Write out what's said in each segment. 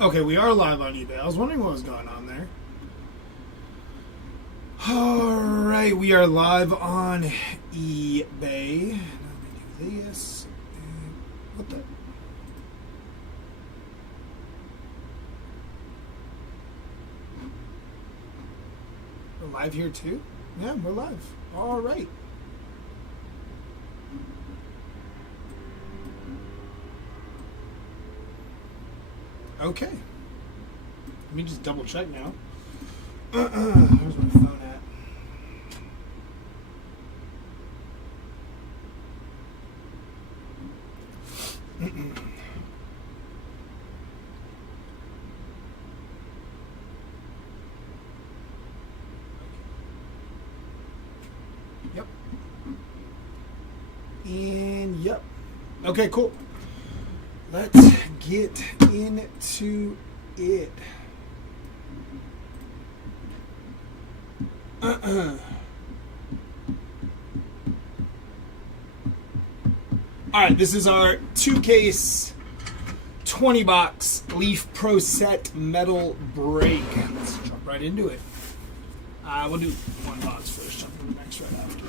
Okay, we are live on eBay. I was wondering what was going on there. Alright, we are live on eBay. Let me do this. What the? We're live here too? Yeah, we're live. Alright. Okay. Let me just double check now. Where's my phone at? Yep. And yep. Okay, cool. Let's get into it. Alright, this is our 2-case 20-box Leaf Pro Set metal break. Let's jump right into it. We'll do one box first, jump to the next right after.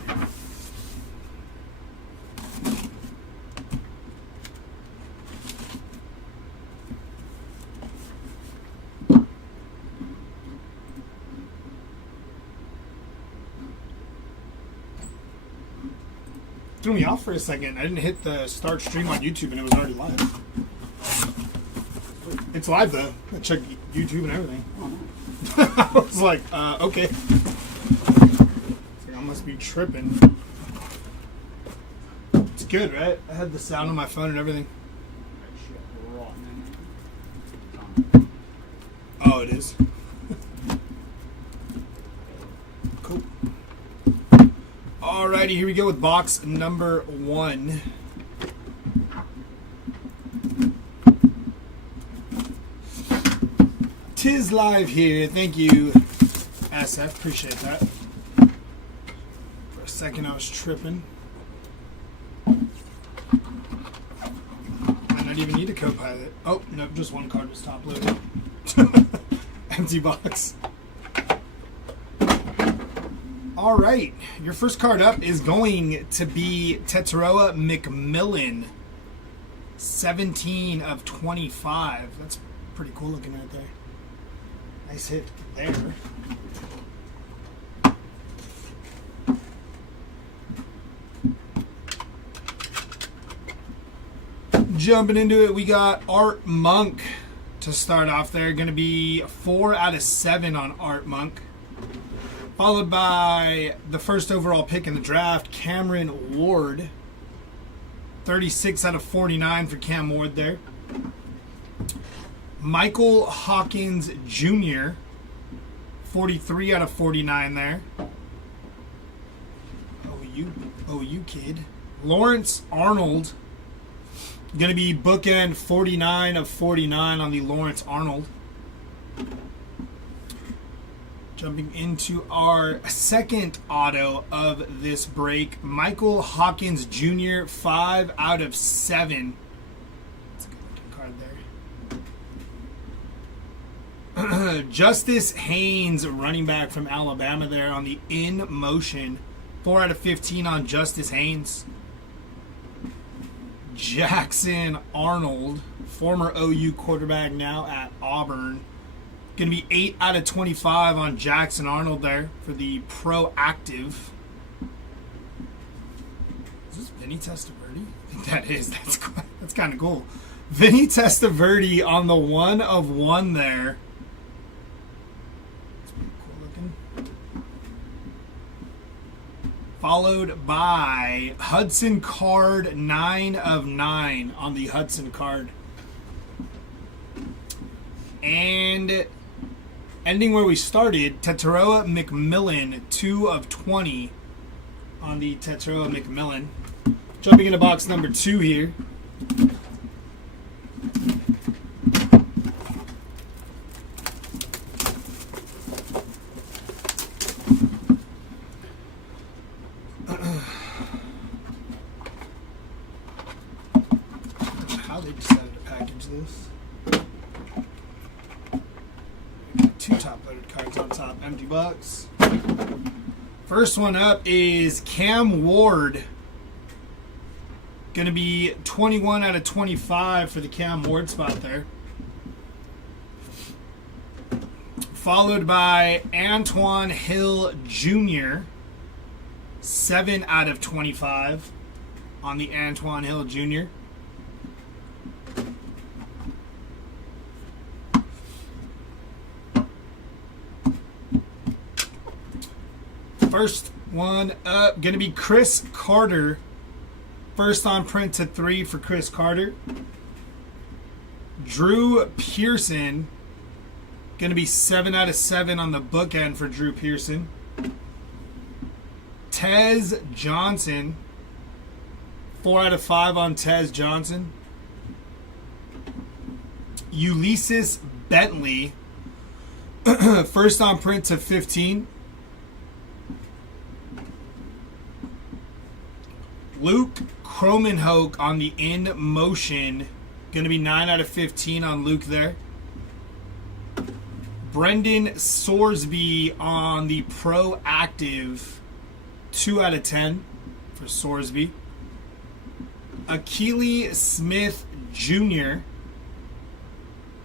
Threw me off for a second. I didn't hit the start stream on YouTube and it was already live. It's live though. I checked YouTube and everything. I was like, okay. I must be tripping. It's good, right? I had the sound on my phone and everything. Oh, it is. Cool. Alrighty, here we go with box number 1. Tis live here. Thank you, SF. Appreciate that. For a second, I was tripping. Might not even need a co-pilot. Oh, no, just one card was top loaded. Empty box. All right, your first card up is going to be Tetairoa McMillan, 17 of 25. That's pretty cool looking right there. Nice hit there. Jumping into it, we got Art Monk to start off there. Going to be 4 out of 7 on Art Monk. Followed by the first overall pick in the draft, Cameron Ward. 36 out of 49 for Cam Ward there. Michael Hawkins Jr. 43 out of 49 there. OU kid. Lawrence Arnold. Going to be bookend 49 of 49 on the Lawrence Arnold. Jumping into our second auto of this break, Michael Hawkins Jr., 5 out of 7. That's a good looking card there. Justice Haynes, running back from Alabama there on the in motion. 4 out of 15 on Justice Haynes. Jackson Arnold, former OU quarterback, now at Auburn. Going to be 8 out of 25 on Jackson Arnold there for the proactive. Is this Vinny Testaverde? I think that is. That's kind of cool. Vinny Testaverde on the 1 of 1 there. That's pretty cool looking. Followed by Hudson Card, 9 of 9 on the Hudson Card. And ending where we started, Tetairoa McMillan, 2 of 20 on the Tetairoa McMillan. Jumping into box number 2 here. How they decided to package this. top loaded cards on top. Empty box. First one up is Cam Ward. Going to be 21 out of 25 for the Cam Ward spot there. Followed by Antoine Hill Jr. 7 out of 25 on the Antoine Hill Jr. First one up, going to be Chris Carter. First on print to 3 for Chris Carter. Drew Pearson. Going to be 7 out of 7 on the bookend for Drew Pearson. Tez Johnson. 4 out of 5 on Tez Johnson. Ulysses Bentley. First on print to 15. Luke Kromenhoek on the In Motion. Going to be 9 out of 15 on Luke there. Brendan Sorsby on the Proactive. 2 out of 10 for Sorsby. Akili Smith Jr.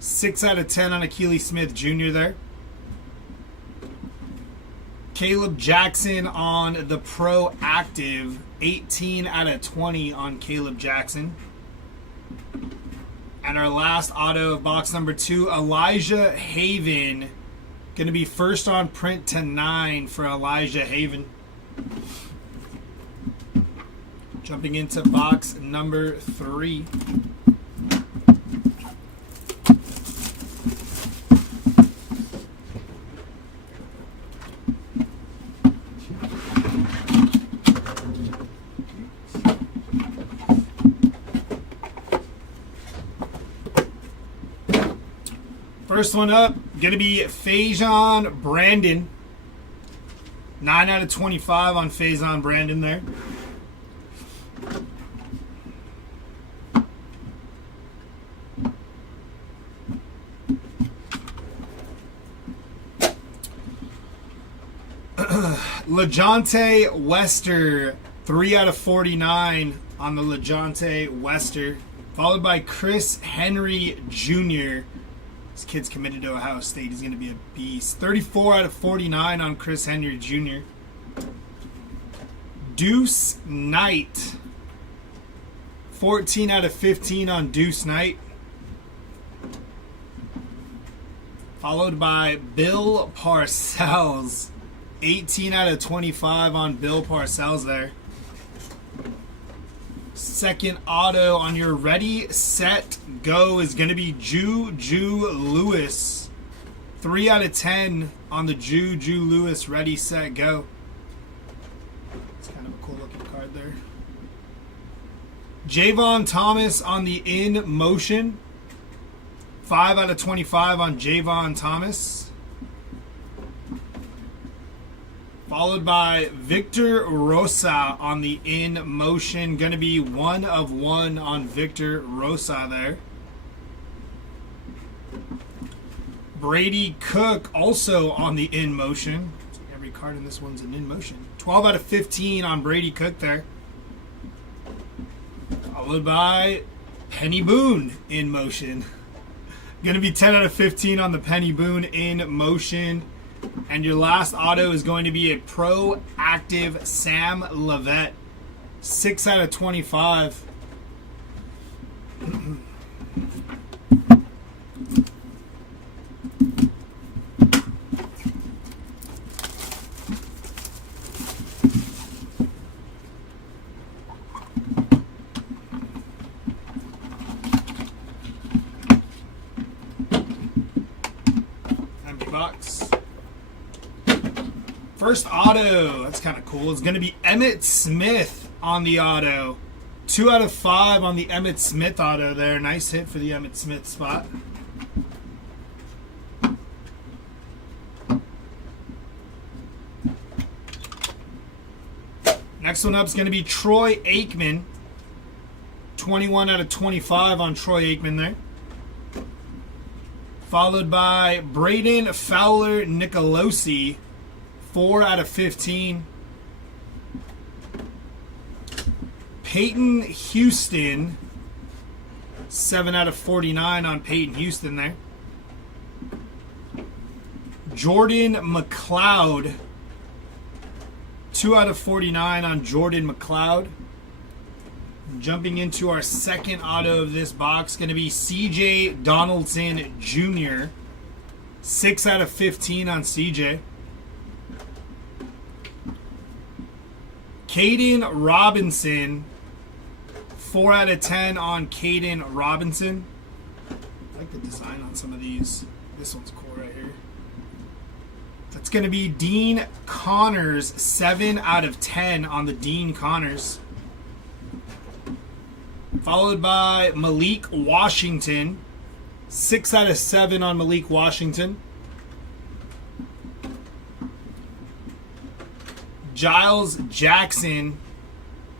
6 out of 10 on Akili Smith Jr. there. Caleb Jackson on the Proactive. 18 out of 20 on Caleb Jackson. And our last auto of box number 2, Elijah Haven. Going to be first on print to 9 for Elijah Haven. Jumping into box number 3. First one up, going to be Faison Brandon. 9 out of 25 on Faison Brandon there. LeJohntay Wester. 3 out of 49 on the LeJohntay Wester. Followed by Chris Henry Jr. This kid's committed to Ohio State. He's going to be a beast. 34 out of 49 on Chris Henry Jr. Deuce Knight. 14 out of 15 on Deuce Knight. Followed by Bill Parcells. 18 out of 25 on Bill Parcells there. Second auto on your ready, set, go is going to be Juju Lewis. 3 out of 10 on the Juju Lewis ready, set, go. It's kind of a cool looking card there. Javon Thomas on the In Motion. 5 out of 25 on Javon Thomas. Followed by Victor Rosa on the In Motion. Going to be 1 of 1 on Victor Rosa there. Brady Cook also on the In Motion. Every card in this one's an In Motion. 12 out of 15 on Brady Cook there. Followed by Penny Boone In Motion. Going to be 10 out of 15 on the Penny Boone In Motion. And your last auto is going to be a Proactive Sam Levette. 6 out of 25. Empty box. First auto, that's kind of cool. It's going to be Emmitt Smith on the auto. 2 out of 5 on the Emmitt Smith auto there. Nice hit for the Emmitt Smith spot. Next one up is going to be Troy Aikman. 21 out of 25 on Troy Aikman there. Followed by Braden Fowler Nicolosi, 4/15. Peyton Houston, 7/49 on Peyton Houston there. Jordan McLeod, 2/49 on Jordan McLeod. Jumping into our second auto of this box, going to be CJ Donaldson Jr., 6/15 on CJ. Caden Robinson, 4/10 on Caden Robinson. I like the design on some of these. This one's cool right here. That's going to be Dean Connors, 7/10 on the Dean Connors. Followed by Malik Washington, 6/7 on Malik Washington. Giles Jackson,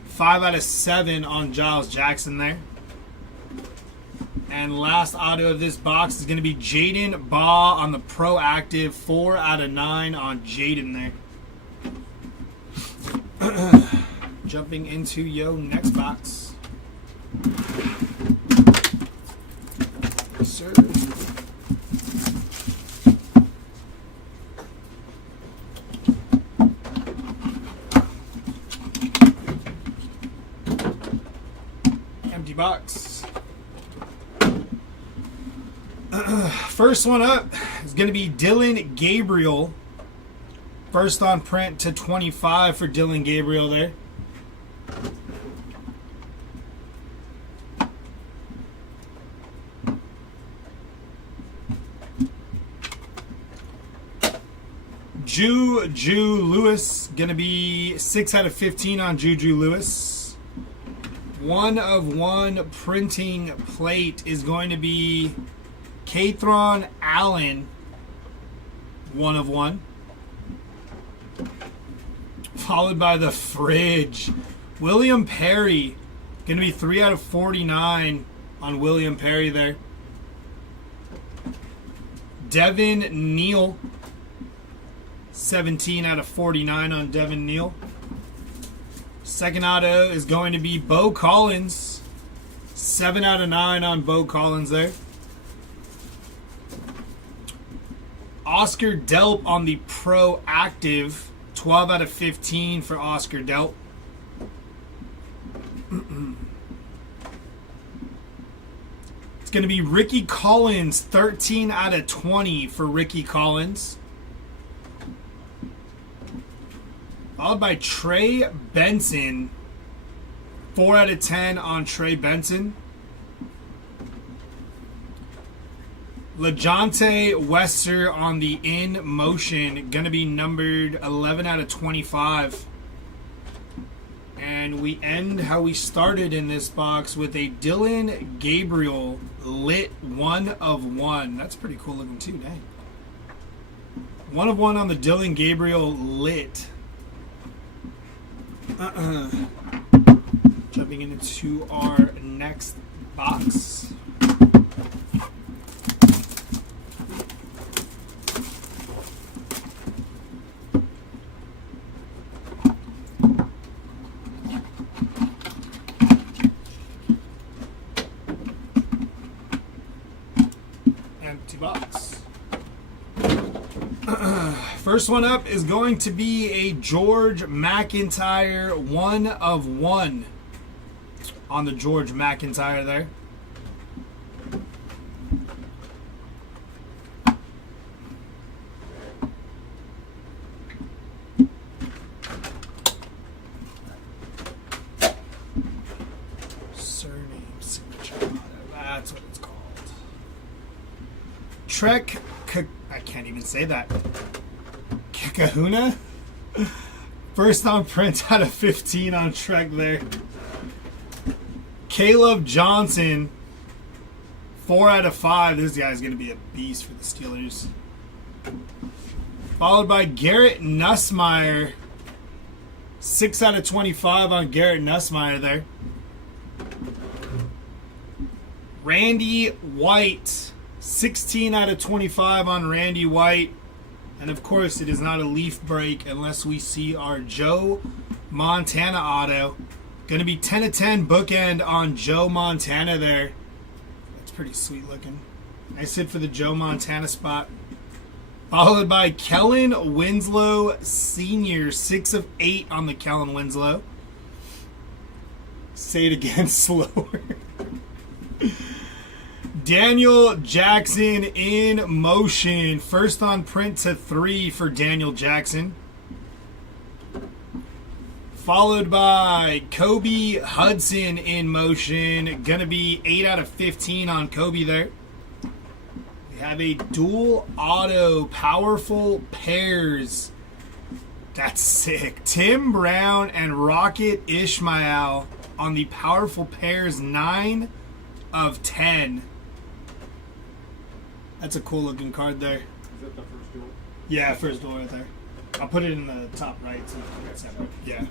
5/7 on Giles Jackson there. And last auto of this box is going to be Jaden Baugh on the Proactive, 4/9 on Jaden there. Jumping into your next box. Yes, sir. Empty box. First one up is going to be Dylan Gabriel. First on print /25 for Dylan Gabriel there. Juju Lewis, going to be 6/15 on Juju Lewis. 1/1 printing plate is going to be Kathron Allen, 1/1. Followed by the fridge. William Perry, going to be 3/49 on William Perry there. Devin Neal, 17/49 on Devin Neal. Second auto is going to be Bo Collins, 7/9 on Bo Collins there. Oscar Delp on the Proactive, 12/15 for Oscar Delp. It's going to be Ricky Collins, 13/20 for Ricky Collins. Followed by Trey Benson, 4/10 on Trey Benson. LaJohntay Wester on the In Motion, going to be numbered 11/25. And we end how we started in this box with a Dylan Gabriel lit 1/1. That's pretty cool looking too, dang. 1/1 on the Dylan Gabriel lit. Jumping into our next box. Empty box. First one up is going to be a George McIntyre 1/1 on the George McIntyre there. Surname signature. That's what it's called. Trek. I can't even say that. Kahuna. First on print /15 on Trek there. Caleb Johnson, 4/5. This guy's going to be a beast for the Steelers. Followed by Garrett Nussmeier, 6/25 on Garrett Nussmeier there. Randy White, 16 out of 25 on Randy White. And of course, it is not a leaf break unless we see our Joe Montana auto. Going to be 10 of 10 bookend on Joe Montana there. That's pretty sweet looking. Nice hit for the Joe Montana spot. Followed by Kellen Winslow Sr. 6 of 8 on the Kellen Winslow. Say it again slower. Daniel Jackson in motion. First on print to 3 for Daniel Jackson. Followed by Kobe Hudson in motion. Gonna be 8 out of 15 on Kobe there. We have a dual auto powerful pairs. That's sick. Tim Brown and Rocket Ishmael on the powerful pairs, 9 of 10. That's a cool looking card there. Is that the first duel? Yeah, first duel right there. I'll put it in the top right so it's separate. Yeah.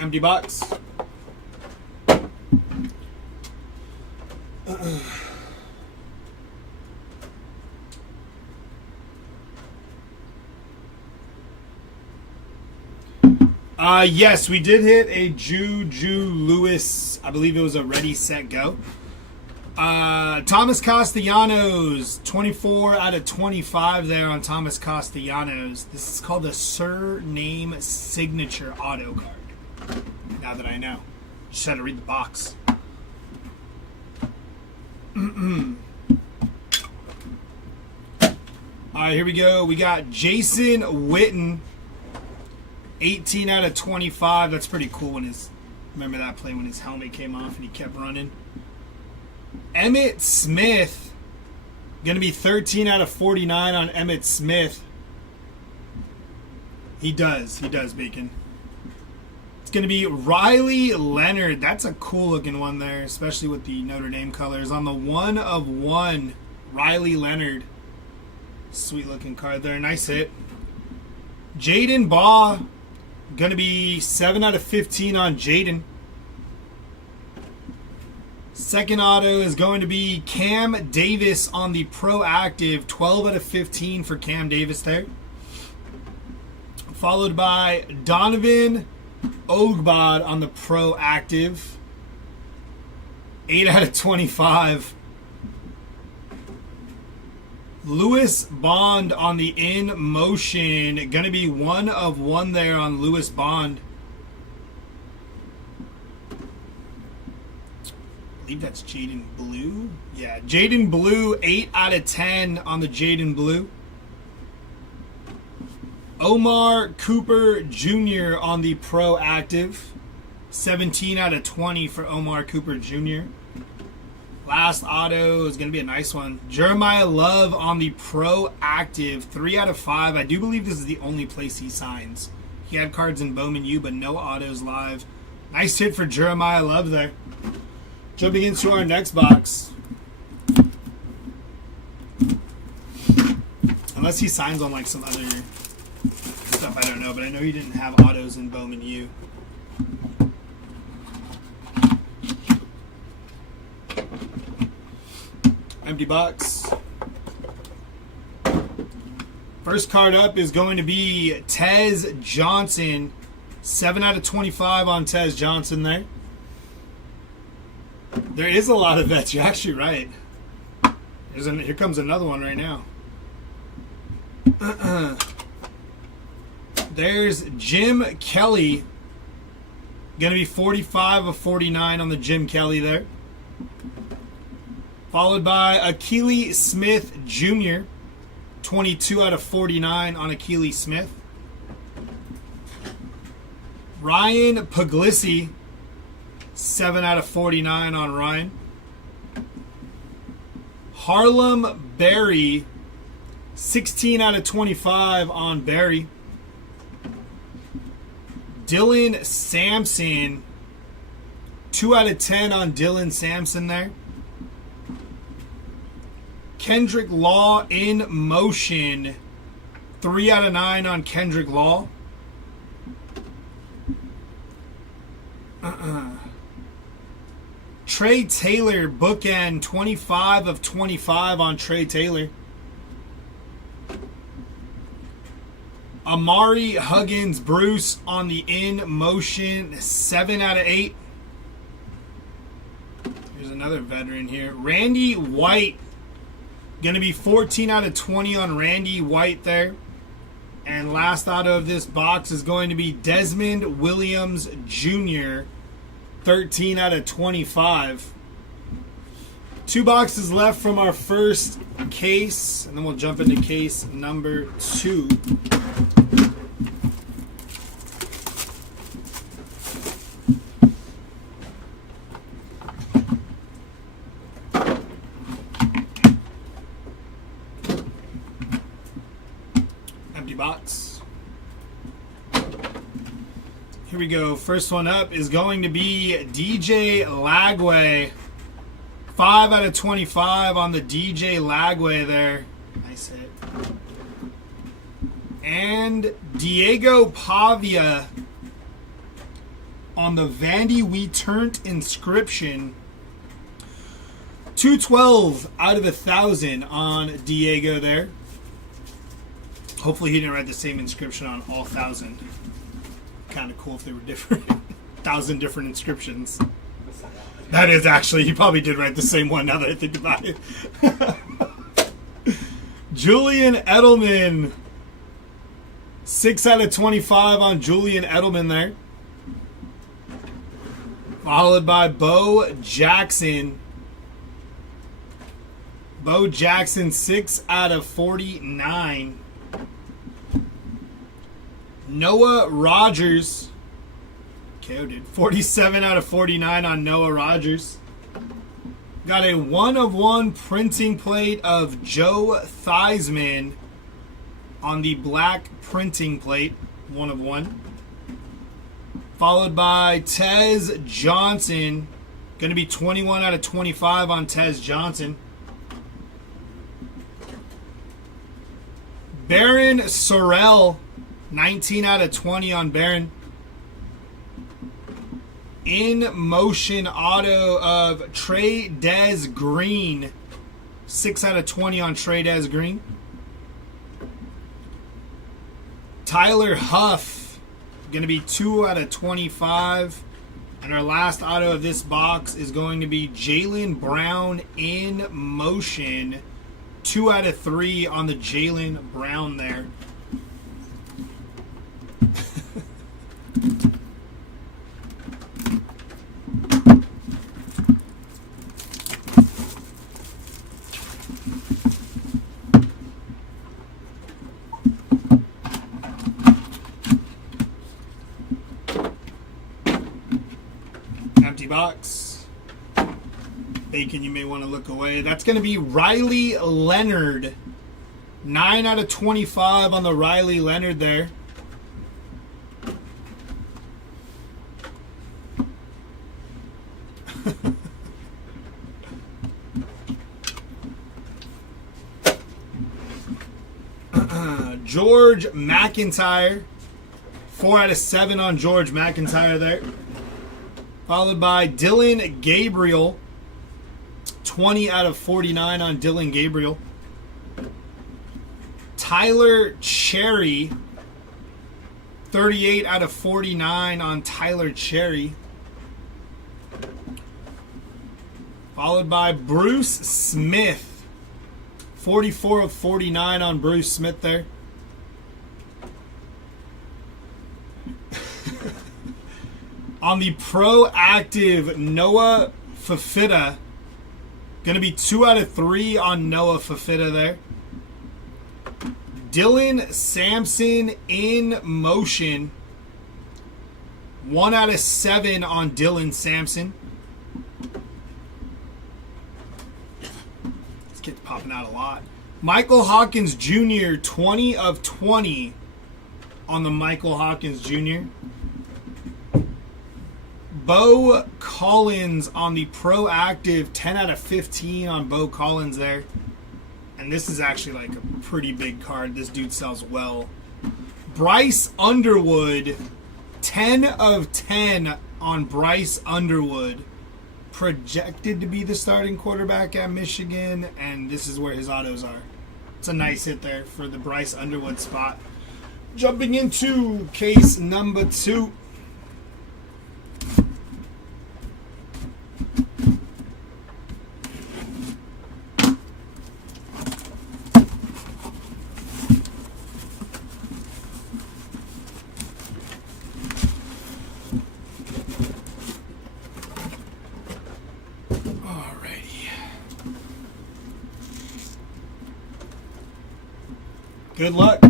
Empty box. Yes, we did hit a Juju Lewis. I believe it was a ready, set, go. Thomas Castellanos, 24 out of 25 there on Thomas Castellanos. This is called the Surname Signature Auto card. Now that I know. Just had to read the box. Alright, here we go. We got Jason Witten. 18 out of 25. That's pretty cool when remember that play when his helmet came off and he kept running. Emmitt Smith. Going to be 13 out of 49 on Emmitt Smith. He does, Bacon. It's going to be Riley Leonard. That's a cool looking one there, especially with the Notre Dame colors. On the 1 of 1, Riley Leonard. Sweet looking card there. Nice hit. Jaden Baugh. Going to be 7 out of 15 on Jaden. Second auto is going to be Cam Davis on the Proactive. 12 out of 15 for Cam Davis there. Followed by Donovan Ogbod on the Proactive. 8 out of 25. Lewis Bond on the In Motion. Going to be 1 of 1 there on Lewis Bond. I believe that's Jaden Blue. Yeah, Jaden Blue, 8 out of 10 on the Jaden Blue. Omar Cooper Jr. on the Proactive. 17 out of 20 for Omar Cooper Jr. Last auto is going to be a nice one. Jeremiah Love on the Proactive. 3 out of 5. I do believe this is the only place he signs. He had cards in Bowman U, but no autos live. Nice hit for Jeremiah Love there. Jumping into our next box. Unless he signs on like some other stuff, I don't know. But I know he didn't have autos in Bowman U. Empty box. First card up is going to be Tez Johnson. 7 out of 25 on Tez Johnson there. There is a lot of vets. You're actually right. Here comes another one right now. There's Jim Kelly. Going to be 45 of 49 on the Jim Kelly there. Followed by Akili Smith Jr. 22 out of 49 on Akili Smith. Ryan Puglisi. 7 out of 49 on Ryan. Harlem Berry. 16 out of 25 on Berry. Dylan Sampson. 2 out of 10 on Dylan Sampson there. Kendrick Law in motion. 3 out of 9 on Kendrick Law. Trey Taylor, bookend, 25 of 25 on Trey Taylor. Amari Huggins, Bruce on the in motion, 7 out of 8. There's another veteran here. Randy White, going to be 14 out of 20 on Randy White there. And last auto of this box is going to be Desmond Williams Jr., 13 out of 25. 2 boxes left from our first case, and then we'll jump into case number 2. Empty box. Here we go. First one up is going to be DJ Lagway. 5 out of 25 on the DJ Lagway there. Nice hit. And Diego Pavia on the Vandy We Turned inscription. 212 out of 1,000 on Diego there. Hopefully he didn't write the same inscription on all 1,000. Kind of cool if they were different. 1,000 different inscriptions. That is actually, he probably did write the same one now that I think about it. Julian Edelman. 6 out of 25 on Julian Edelman there. Followed by Bo Jackson. Bo Jackson, 6 out of 49. Noah Rogers. KO did 47 out of 49 on Noah Rogers. Got a 1-of-1 printing plate of Joe Theismann on the black printing plate. 1-of-1. Followed by Tez Johnson. Going to be 21 out of 25 on Tez Johnson. Baron Sorrell. 19 out of 20 on Baron. In motion auto of Trey Green. 6 out of 20 on Trey Green. Tyler Huff. Going to be 2 out of 25. And our last auto of this box is going to be Jaylen Brown in motion. 2 out of 3 on the Jaylen Brown there. Empty box. Bacon, you may want to look away. That's going to be Riley Leonard. 9 out of 25 on the Riley Leonard there. George McIntyre. 4 out of 7 on George McIntyre there. Followed by Dylan Gabriel. 20 out of 49 on Dylan Gabriel. Tyler Cherry. 38 out of 49 on Tyler Cherry. Followed by Bruce Smith. 44 of 49 on Bruce Smith there. On the proactive Noah Fafita. Going to be 2 out of 3 on Noah Fafita there. Dylan Sampson in motion. 1 out of 7 on Dylan Sampson. This kid's popping out a lot. Michael Hawkins Jr. 20 of 20 on the Michael Hawkins Jr. Bo Collins on the proactive. 10 out of 15 on Bo Collins there. And this is actually like a pretty big card. This dude sells well. Bryce Underwood, 10 of 10 on Bryce Underwood. Projected to be the starting quarterback at Michigan, and this is where his autos are. It's a nice hit there for the Bryce Underwood spot. Jumping into case number 2. Good luck.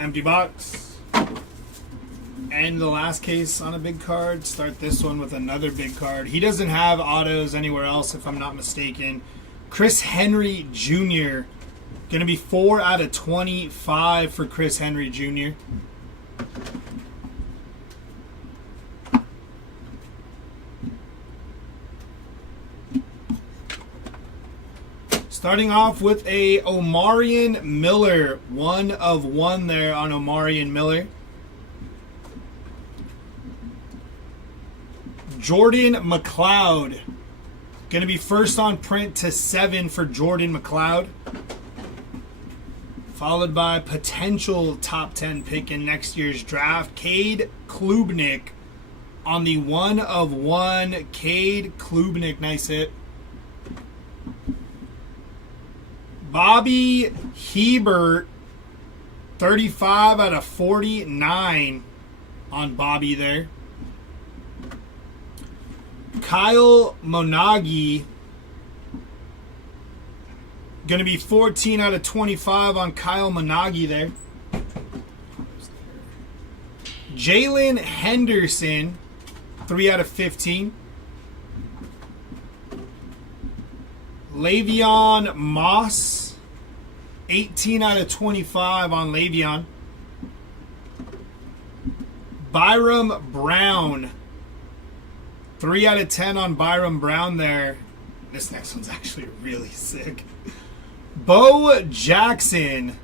Empty box. And the last case on a big card. Start this one with another big card. He doesn't have autos anywhere else, if I'm not mistaken. Chris Henry Jr. Going to be 4 out of 25 for Chris Henry Jr. Starting off with a Omarion Miller. 1 of 1 there on Omarion Miller. Jordan McLeod. Going to be first on print to 7 for Jordan McLeod. Followed by potential top 10 pick in next year's draft, Cade Klubnik on the 1 of 1. Cade Klubnik, nice hit. Bobby Hebert, 35 out of 49 on Bobby there. Kyle Monagi, going to be 14 out of 25 on Kyle Monagi there. Jalen Henderson, 3 out of 15. Le'Veon Moss, 18 out of 25 on Le'Veon. Byram Brown, 3 out of 10 on Byram Brown there. This next one's actually really sick. Bo Jackson.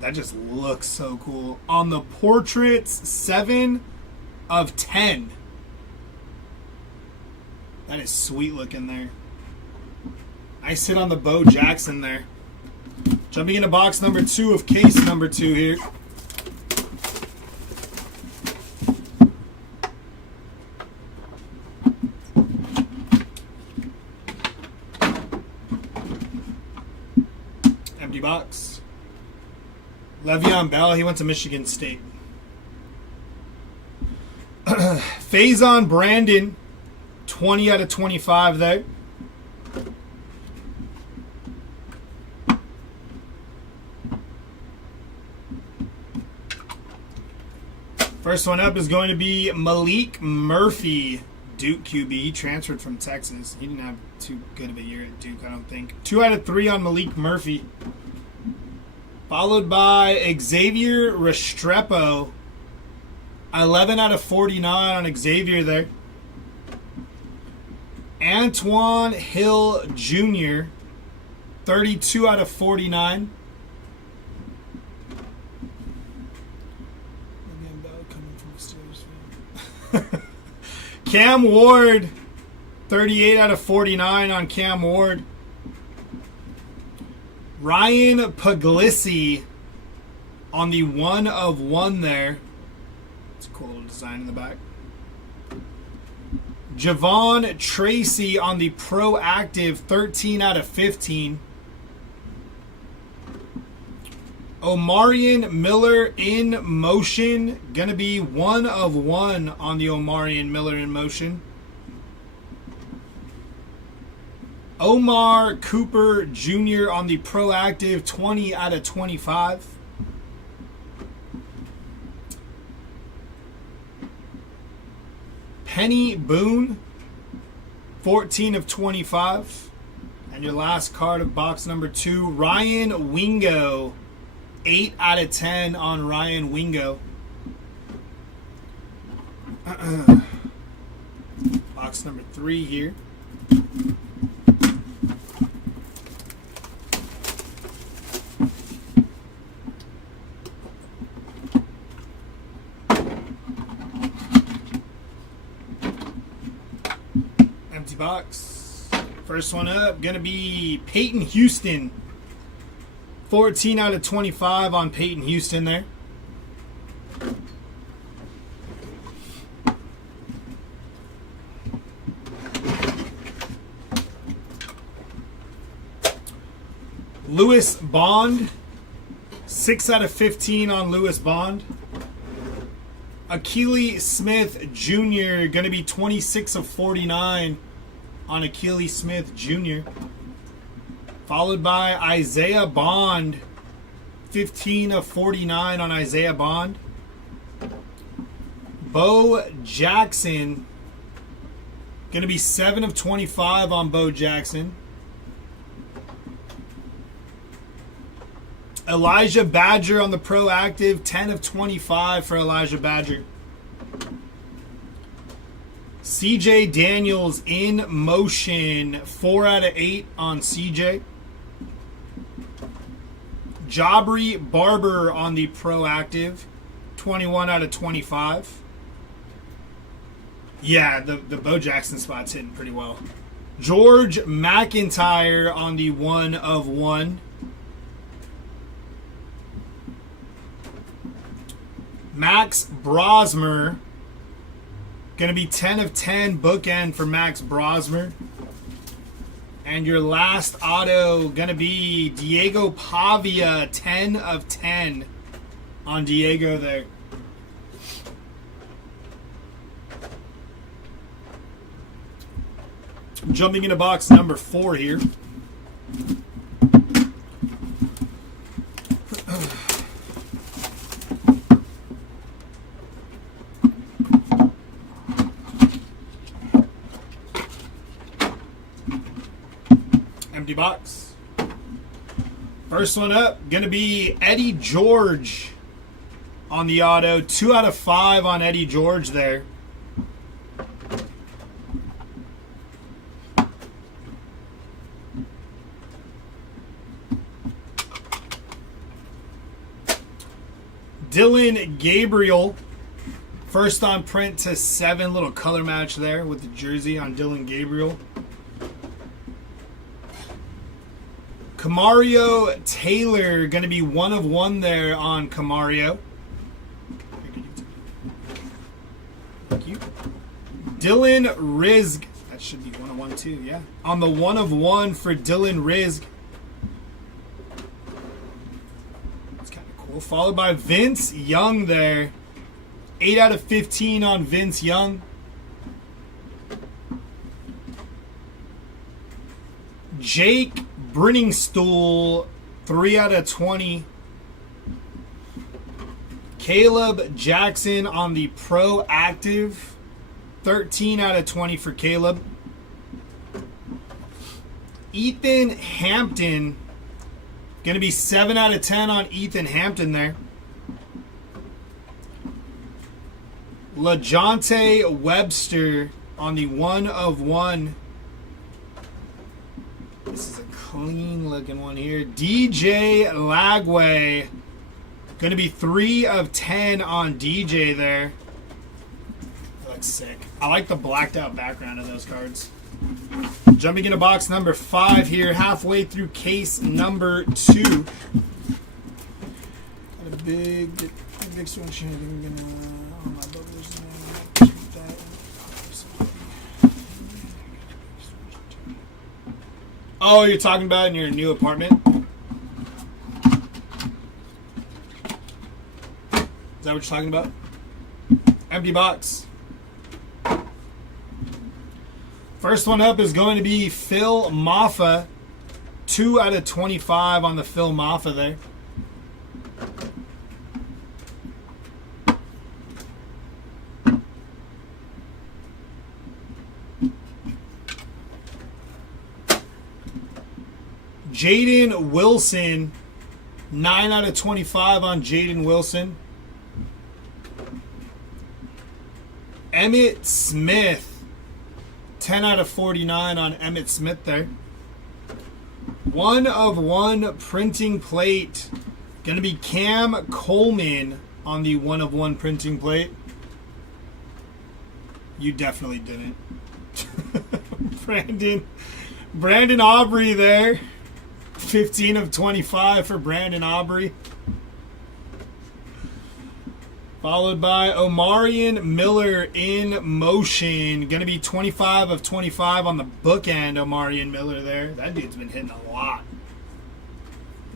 That just looks so cool. On the portraits, 7 of 10. That is sweet looking there. Nice hit on the Bo Jackson there. Jumping into box number 2 of case number 2 here. Empty box. Le'Veon Bell, he went to Michigan State. Faison Brandon, 20 out of 25 there. First one up is going to be Malik Murphy, Duke QB. He transferred from Texas. He didn't have too good of a year at Duke, I don't think. 2 out of 3 on Malik Murphy. Followed by Xavier Restrepo. 11 out of 49 on Xavier there. Antoine Hill Jr. 32 out of 49. Cam Ward, 38 out of 49 on Cam Ward. Ryan Puglisi on the 1 of 1 there. It's a cool little design in the back. Javon Tracy on the proactive, 13 out of 15. Omarion Miller in motion. Gonna be 1 of 1 on the Omarion Miller in motion. Omar Cooper Jr. on the proactive, 20 out of 25. Penny Boone, 14 of 25. And your last card of box number 2, Ryan Wingo. 8 out of 10 on Ryan Wingo. Box number 3 here. Empty box. First one up, gonna be Peyton Houston. 14 out of 25 on Peyton Houston there. Lewis Bond. 6 out of 15 on Lewis Bond. Akili Smith Jr. going to be 26 of 49 on Akili Smith Jr. Followed by Isaiah Bond. 15 of 49 on Isaiah Bond. Bo Jackson. Going to be 7 of 25 on Bo Jackson. Elijah Badger on the Proactive, 10 of 25 for Elijah Badger. CJ Daniels in motion, 4 out of 8 on CJ. Jabri Barber on the Proactive, 21 out of 25. Yeah, the Bo Jackson spot's hitting pretty well. George McIntyre on the 1 of 1. Max Brosmer. Going to be 10 of 10 bookend for Max Brosmer. And your last auto going to be Diego Pavia. 10 of 10 on Diego there. Jumping into box number 4 here. Empty box. First one up, going to be Eddie George on the auto. 2 out of 5 on Eddie George there. Dylan Gabriel. First on print to 7. Little color match there with the jersey on Dylan Gabriel. Camario Taylor, going to be 1 of 1 there on Camario. Thank you. Dylan Rizk. That should be 1 of 1 too, yeah. On the 1 of 1 for Dylan Rizk. That's kind of cool. Followed by Vince Young there. 8 out of 15 on Vince Young. Jake Brenningstool, 3 out of 20. Caleb Jackson on the Proactive, 13 out of 20 for Caleb. Ethan Hampton, going to be 7 out of 10 on Ethan Hampton there. LaJohntay Webster on the 1 of 1. This is a clean looking one here. DJ Lagway. Going to be 3 of 10 on DJ there. That looks sick. I like the blacked out background of those cards. Jumping into box number 5 here. Halfway through case number 2. Got a big switch here. On my bubbles now. Oh, you're talking about in your new apartment? Is that what you're talking about? Empty box. First one up is going to be Phil Maffa. 2 out of 25 on the Phil Maffa there. Jaden Wilson, 9 out of 25 on Jaden Wilson. Emmett Smith, 10 out of 49 on Emmett Smith there. 1 of 1 printing plate. Going to be Cam Coleman on the 1 of 1 printing plate. You definitely didn't. Brandon Aubrey there. 15 of 25 for Brandon Aubrey. Followed by Omarion Miller in motion. Going to be 25 of 25 on the bookend, Omarion Miller there. That dude's been hitting a lot.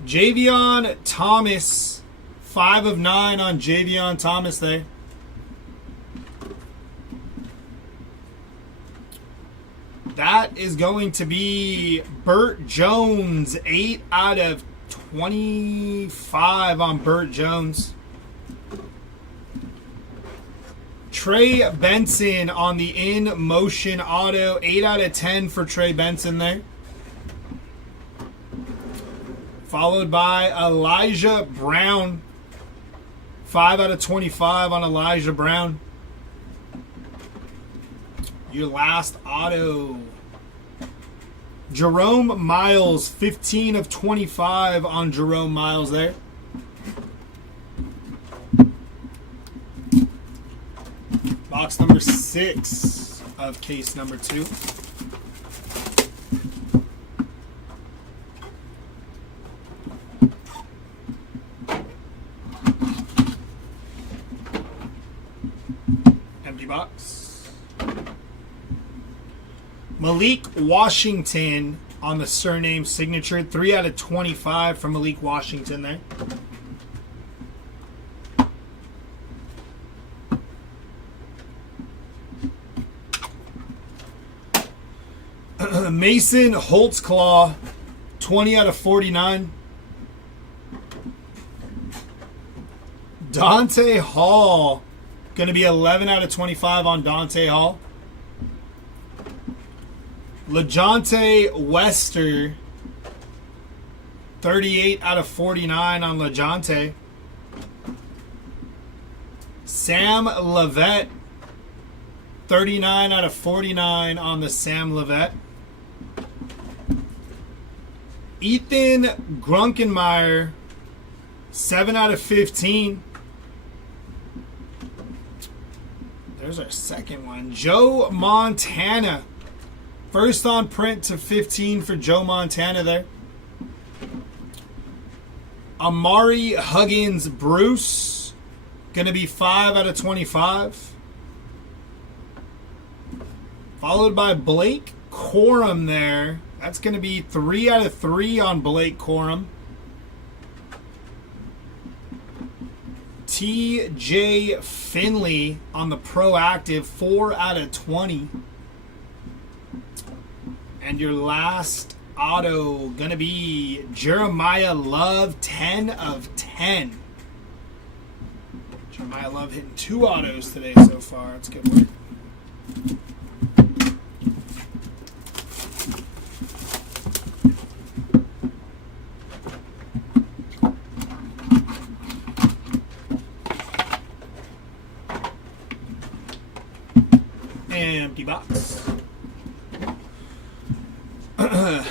Javion Thomas. 5 of 9 on Javion Thomas there. That is going to be Burt Jones. 8 out of 25 on Burt Jones. Trey Benson on the in-motion auto. 8 out of 10 for Trey Benson there. Followed by Elijah Brown. 5 out of 25 on Elijah Brown. Your last auto. Jerome Miles. 15 of 25 on Jerome Miles there. Box number 6 of case number 2. Empty box. Malik Washington on the surname signature. 3 out of 25 from Malik Washington there. Mason Holtzclaw, 20 out of 49. Dante Hall, going to be 11 out of 25 on Dante Hall. LeJounte Wester, 38 out of 49 on LeJounte. Sam Levitt, 39 out of 49 on the Sam Levitt. Ethan Grunkenmeyer, 7 out of 15. There's our second one. Joe Montana. First on print to 15 for Joe Montana there. Amari Huggins Bruce. Going to be 5 out of 25. Followed by Blake Corum there. That's going to be 3 out of 3 on Blake Corum. TJ Finley on the Proactive, 4 out of 20. And your last auto going to be Jeremiah Love, 10 of 10. Jeremiah Love hitting 2 autos today so far. That's good work. Empty box.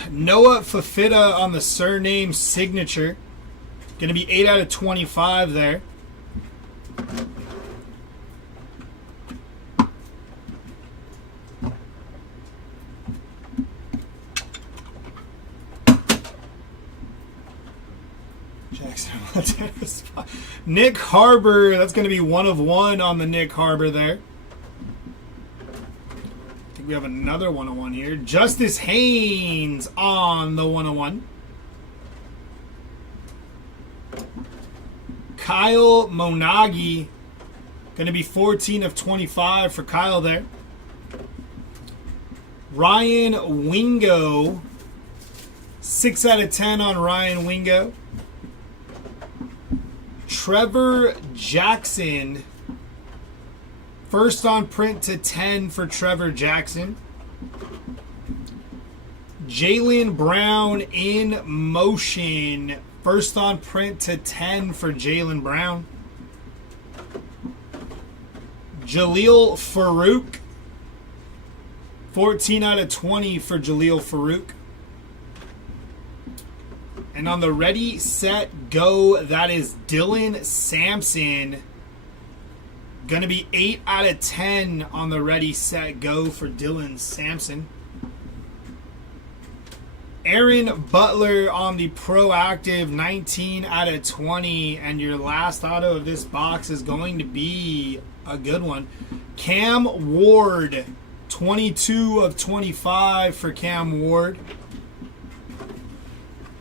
Noah Fafita on the surname signature. Going to be 8 out of 25 there. Jackson. Nick Harbor. That's going to be 1 of 1 on the Nick Harbor there. We have another 101 here. Justice Haynes on the 101. Kyle Monagi. Going to be 14 of 25 for Kyle there. Ryan Wingo. 6 out of 10 on Ryan Wingo. Trevor Jackson. First on print to 10 for Trevor Jackson. Jaylen Brown in motion. First on print to 10 for Jaylen Brown. Jaleel Farouk. 14 out of 20 for Jaleel Farouk. And on the ready, set, go, that is Dylan Sampson. Going to be 8 out of 10 on the ready, set, go for Dylan Sampson. Aaron Butler on the Proactive, 19 out of 20. And your last auto of this box is going to be a good one. Cam Ward, 22 of 25 for Cam Ward.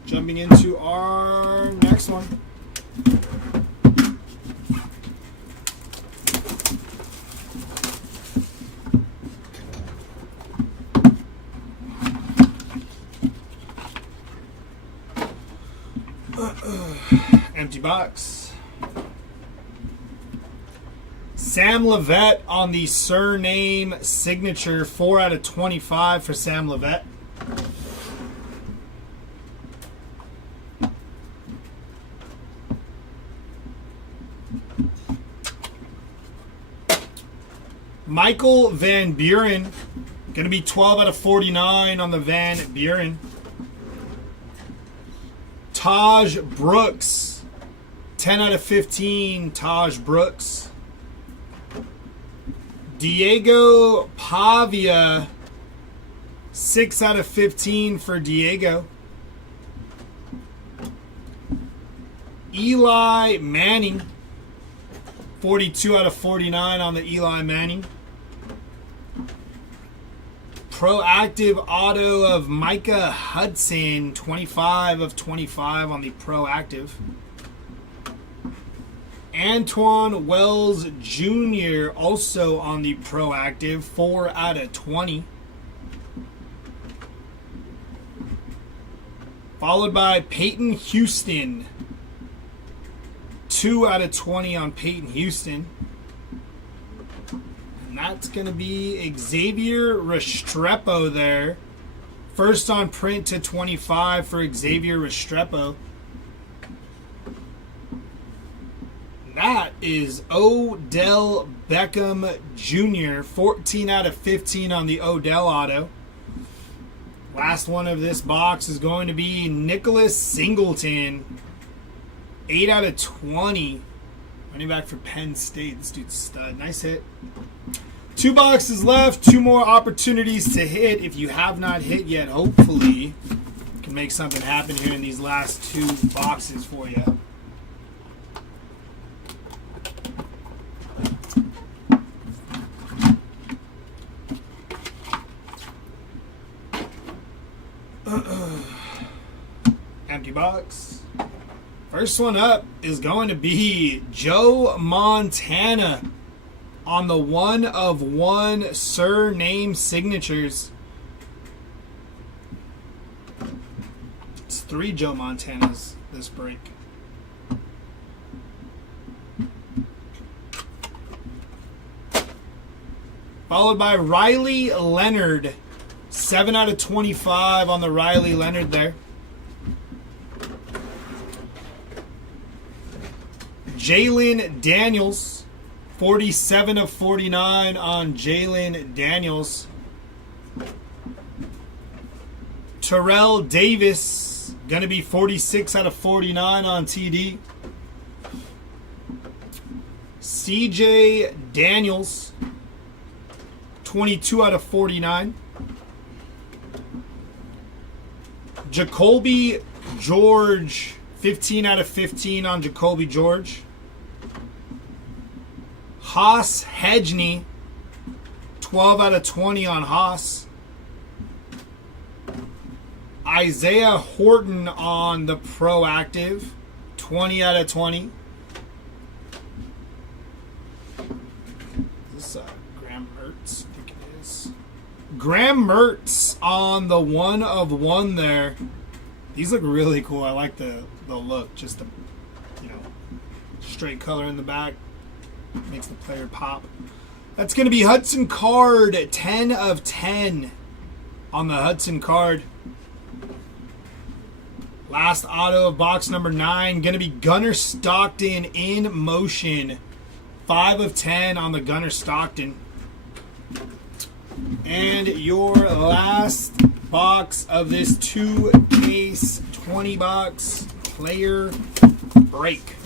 Jumping into our next one. Empty box. Sam Levitt on the surname signature, 4 out of 25 for Sam Levitt. Michael Van Buren, going to be 12 out of 49 on the Van Buren. Taj Brooks, 10 out of 15, Taj Brooks. Diego Pavia, 6 out of 15 for Diego. Eli Manning, 42 out of 49 on the Eli Manning. Proactive auto of Micah Hudson, 25 of 25 on the Proactive. Antoine Wells Jr. also on the Proactive, 4 out of 20. Followed by Peyton Houston, 2 out of 20 on Peyton Houston. And that's going to be Xavier Restrepo there. First on print to 25 for Xavier Restrepo. That is Odell Beckham Jr., 14 out of 15 on the Odell auto. Last one of this box is going to be Nicholas Singleton, 8 out of 20. Running back for Penn State. This dude's a stud. Nice hit. 2 boxes left. 2 more opportunities to hit. If you have not hit yet, hopefully you can make something happen here in these last 2 boxes for you. Empty box. First one up is going to be Joe Montana on the 1 of 1 surname signatures. It's 3 Joe Montanas this break. Followed by Riley Leonard, 7 out of 25 on the Riley Leonard there. Jalen Daniels, 47 of 49 on Jalen Daniels. Terrell Davis, going to be 46 out of 49 on TD. CJ Daniels, 22 out of 49. Jacoby George, 15 out of 15 on Jacoby George. Haas Hedgney, 12 out of 20 on Haas. Isaiah Horton on the Proactive, 20 out of 20. Is this Graham Mertz? I think it is. Graham Mertz on the 1 of 1 there. These look really cool. I like the look. Just the, straight color in the back. Makes the player pop. That's going to be Hudson Card, 10 of 10 on the Hudson Card. Last auto of box number 9. Going to be Gunnar Stockton in motion. 5 of 10 on the Gunnar Stockton. And your last box of this 2-case 20-box player break.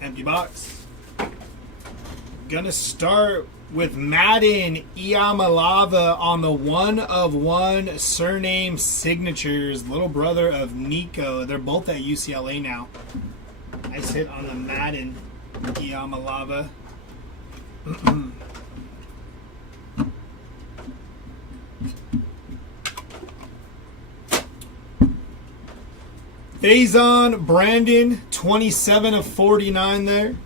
Empty box. Gonna start with Madden Iamaleava on the 1-of-1 surname signatures. Little brother of Nico. They're both at UCLA now. Nice hit on the Madden Iamaleava. Faison Brandon, 27 of 49 there.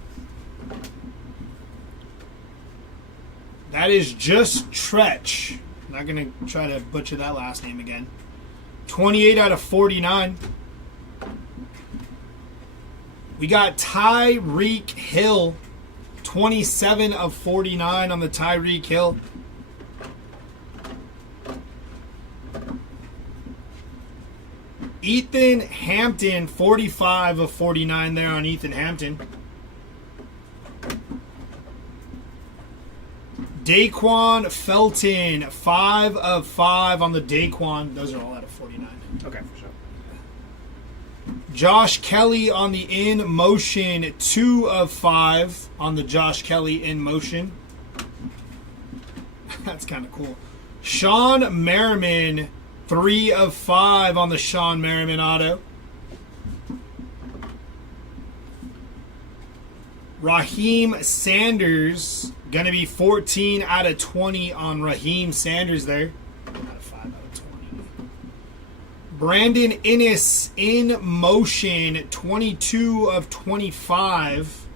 That is just Tretch. Not going to try to butcher that last name again. 28 out of 49. We got Tyreek Hill. 27 of 49 on the Tyreek Hill. Ethan Hampton. 45 of 49 there on Ethan Hampton. Daquan Felton, 5 of 5 on the Daquan. Those are all out of 49. Okay, for sure. Josh Kelly on the in motion, 2 of 5 on the Josh Kelly in motion. That's kind of cool. Sean Merriman, 3 of 5 on the Sean Merriman auto. Raheem Sanders, going to be 14 out of 20 on Raheem Sanders there. Out of 5 out of 20. Brandon Innis in motion, 22 of 25.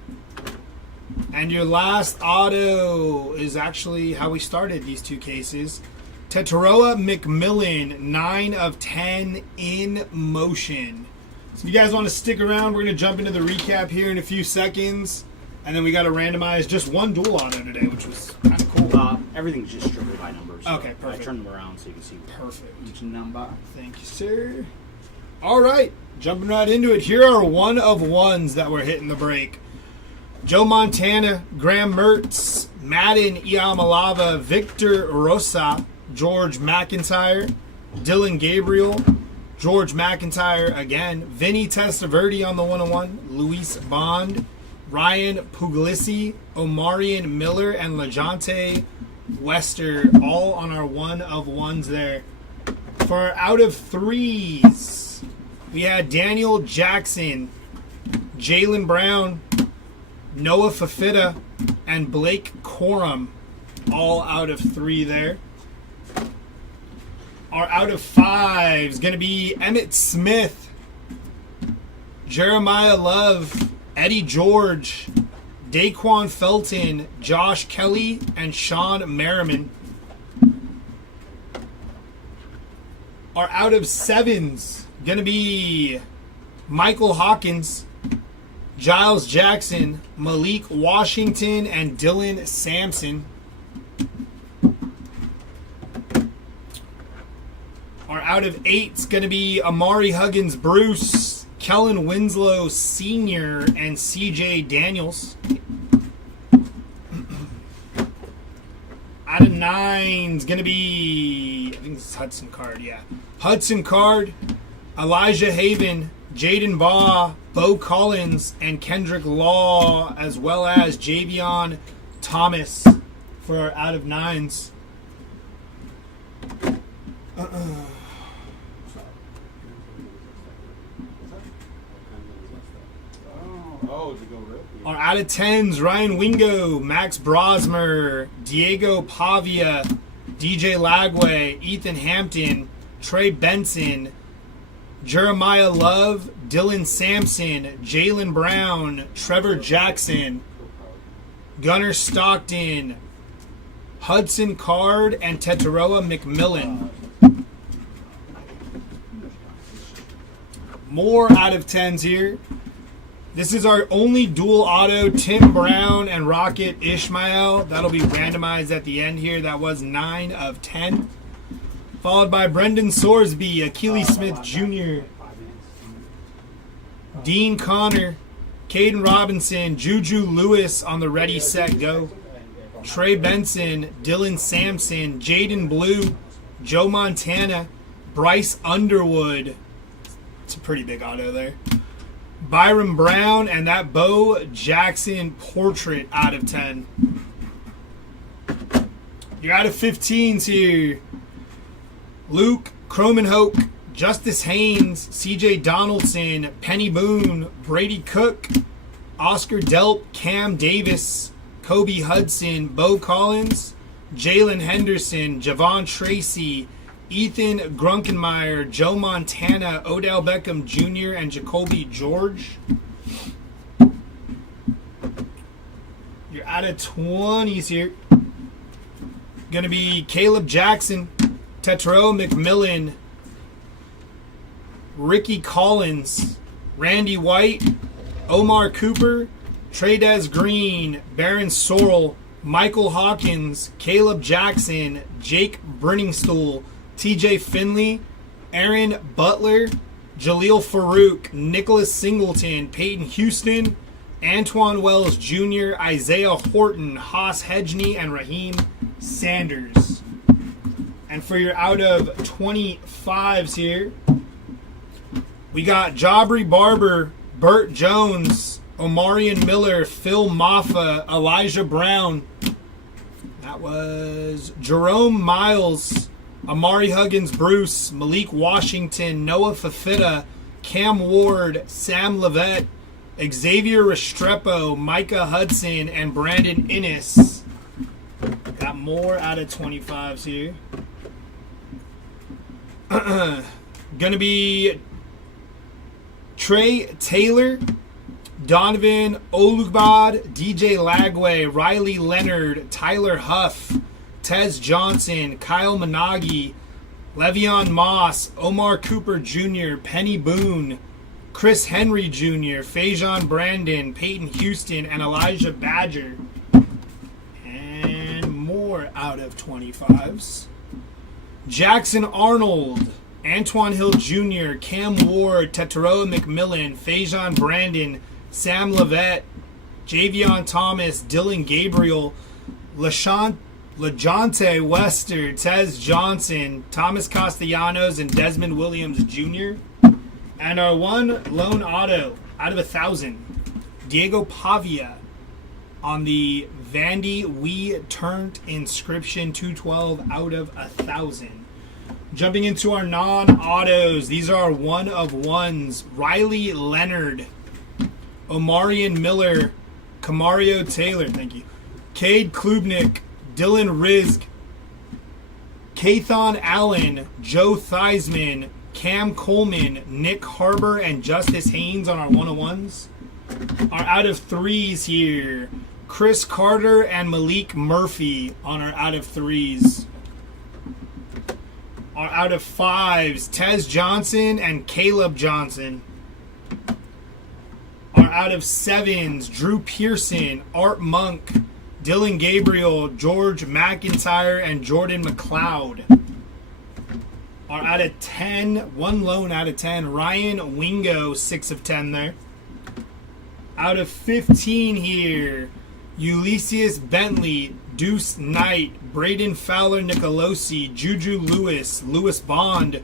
And your last auto is actually how we started these two cases. Tetaroa McMillan, 9 of 10 in motion. So if you guys want to stick around, we're going to jump into the recap here in a few seconds. And then we got to randomize just one dual auto today, which was kind of cool. Everything's just strictly by numbers. So okay, perfect. I turned them around so you can see perfect each number. Thank you, sir. All right, jumping right into it. Here are 1-of-1s that were hitting the break. Joe Montana, Graham Mertz, Madden Iamaleava, Victor Rosa, George McIntyre, Dylan Gabriel, George McIntyre again, Vinny Testaverde on the 1-of-1, Luis Bond, Ryan Puglisi, Omarion Miller, and LeJohntay Wester, all on our 1-of-1s there. For our out of 3s, we had Daniel Jackson, Jaylen Brown, Noah Fafita, and Blake Corum, all out of 3 there. Our out of 5 is going to be Emmitt Smith, Jeremiah Love, Eddie George, Daquan Felton, Josh Kelly, and Sean Merriman. Our out of 7s going to be Michael Hawkins, Giles Jackson, Malik Washington, and Dylan Sampson. Our out of 8 is going to be Amari Huggins Bruce, Kellen Winslow Sr., and CJ Daniels. Out of 9 is going to be, I think this is Hudson Card, yeah. Hudson Card, Elijah Haven, Jaden Baugh, Bo Collins, and Kendrick Law, as well as Javion Thomas for our out of 9s. Our out of 10s, Ryan Wingo, Max Brosmer, Diego Pavia, DJ Lagway, Ethan Hampton, Trey Benson, Jeremiah Love, Dylan Sampson, Jaylen Brown, Trevor Jackson, Gunnar Stockton, Hudson Card, and Tetaroa McMillan. More out of 10s here. This is our only dual auto, Tim Brown and Rocket Ishmael. That'll be randomized at the end here. That was 9 of 10. Followed by Brendan Sorsby, Achilles Smith Jr., Dean Connor, Caden Robinson, Juju Lewis on the ready, set, go. Trey Benson, Dylan Sampson, Jaden Blue, Joe Montana, Bryce Underwood. It's a pretty big auto there. Byron Brown, and that Bo Jackson portrait out of 10. You're out of 15s here. Luke Cromanhoke, Justice Haynes, CJ Donaldson, Penny Boone, Brady Cook, Oscar Delp, Cam Davis, Kobe Hudson, Bo Collins, Jalen Henderson, Javon Tracy, Ethan Grunkenmeyer, Joe Montana, Odell Beckham Jr., and Jacoby George. You're out of 20s here. Going to be Caleb Jackson, Tetro McMillan, Ricky Collins, Randy White, Omar Cooper, Tradez Green, Baron Sorrell, Michael Hawkins, Caleb Jackson, Jake Brenningstool, TJ Finley, Aaron Butler, Jaleel Farouk, Nicholas Singleton, Peyton Houston, Antoine Wells Jr., Isaiah Horton, Haas Hedgney, and Raheem Sanders. And for your out of 25s here, we got Jabri Barber, Burt Jones, Omarion Miller, Phil Maffa, Elijah Brown. That was Jerome Miles, Amari Huggins Bruce, Malik Washington, Noah Fafita, Cam Ward, Sam Levette, Xavier Restrepo, Micah Hudson, and Brandon Innes. Got more out of 25s here. Gonna be Trey Taylor, Donovan Olugbad, DJ Lagway, Riley Leonard, Tyler Huff, Tez Johnson, Kyle Managi, Le'Veon Moss, Omar Cooper Jr., Penny Boone, Chris Henry Jr., Fajon Brandon, Peyton Houston, and Elijah Badger. And more out of 25s. Jackson Arnold, Antoine Hill Jr., Cam Ward, Tetero McMillan, Fajon Brandon, Sam Levette, Javion Thomas, Dylan Gabriel, LeJonte Wester, Tez Johnson, Thomas Castellanos, and Desmond Williams Jr. And our one lone auto out of 1,000, Diego Pavia on the Vandy We Turned inscription, 212 out of 1,000. Jumping into our non-autos, these are our one of ones. Riley Leonard, Omarion Miller, Kamario Taylor, thank you, Cade Klubnik, Dylan Rizk, Kathon Allen, Joe Theismann, Cam Coleman, Nick Harbor, and Justice Haynes on our one-of-ones. Our out of 3s here, Chris Carter and Malik Murphy on our out of 3s. Our out of 5s, Tez Johnson and Caleb Johnson. Our out of 7s, Drew Pearson, Art Monk, Dylan Gabriel, George McIntyre, and Jordan McLeod. Our out of 10, one lone out of 10, Ryan Wingo, 6 of 10 there. Out of 15 here, Ulysses Bentley, Deuce Knight, Braden Fowler Nicolosi, Juju Lewis, Lewis Bond,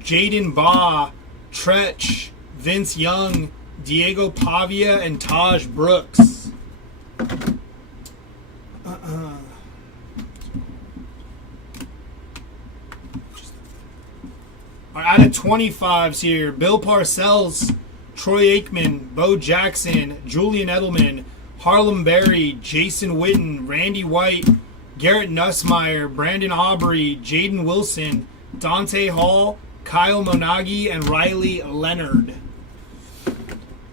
Jaden Baugh, Tretch, Vince Young, Diego Pavia, and Taj Brooks. Our out of 25s here, Bill Parcells, Troy Aikman, Bo Jackson, Julian Edelman, Harlem Berry, Jason Witten, Randy White, Garrett Nussmeier, Brandon Aubrey, Jaden Wilson, Dante Hall, Kyle Monagi, and Riley Leonard.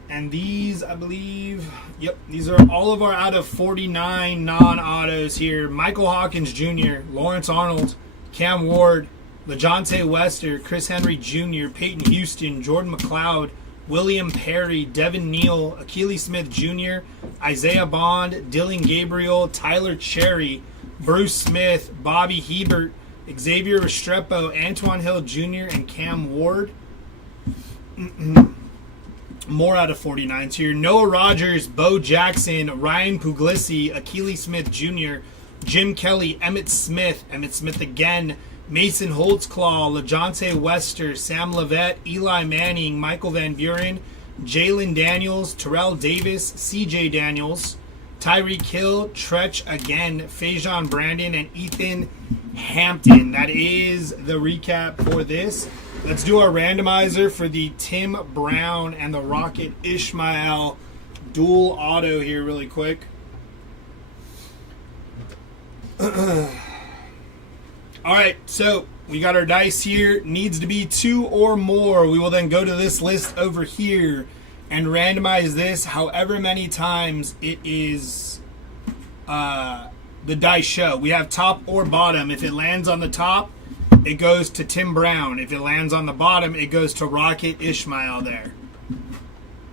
And these, I believe, yep, these are all of our out of 49 non-autos here. Michael Hawkins Jr., Lawrence Arnold, Cam Ward, LeJonte Wester, Chris Henry Jr., Peyton Houston, Jordan McLeod, William Perry, Devin Neal, Achilles Smith Jr., Isaiah Bond, Dylan Gabriel, Tyler Cherry, Bruce Smith, Bobby Hebert, Xavier Restrepo, Antoine Hill Jr., and Cam Ward. More out of 49s here. Noah Rogers, Bo Jackson, Ryan Puglisi, Achilles Smith Jr., Jim Kelly, Emmett Smith again, Mason Holtzclaw, LaJohntay Wester, Sam Levitt, Eli Manning, Michael Van Buren, Jalen Daniels, Terrell Davis, CJ Daniels, Tyreek Hill, Tretch again, Fajon Brandon, and Ethan Hampton. That is the recap for this. Let's do our randomizer for the Tim Brown and the Rocket Ishmael dual auto here really quick. All right, so we got our dice here. Needs to be 2 or more. We will then go to this list over here and randomize this however many times it is the dice show. We have top or bottom. If it lands on the top, it goes to Tim Brown. If it lands on the bottom, it goes to Rocket Ishmael there.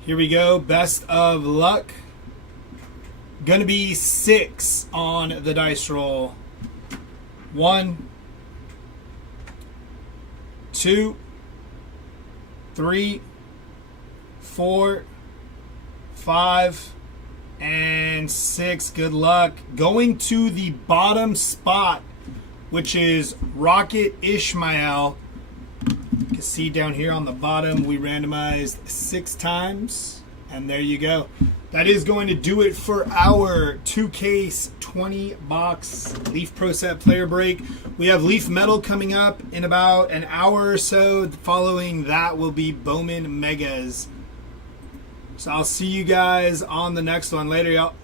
Here we go. Best of luck. Gonna be 6 on the dice roll. 1, 2, 3, 4, 5, and 6. Good luck. Going to the bottom spot, which is Rocket Ishmael. You can see down here on the bottom, we randomized 6 times. And there you go. That is going to do it for our 2-case, 20-box Leaf Pro Set player break. We have Leaf Metal coming up in about an hour or so. Following that will be Bowman Megas. So I'll see you guys on the next one. Later, y'all.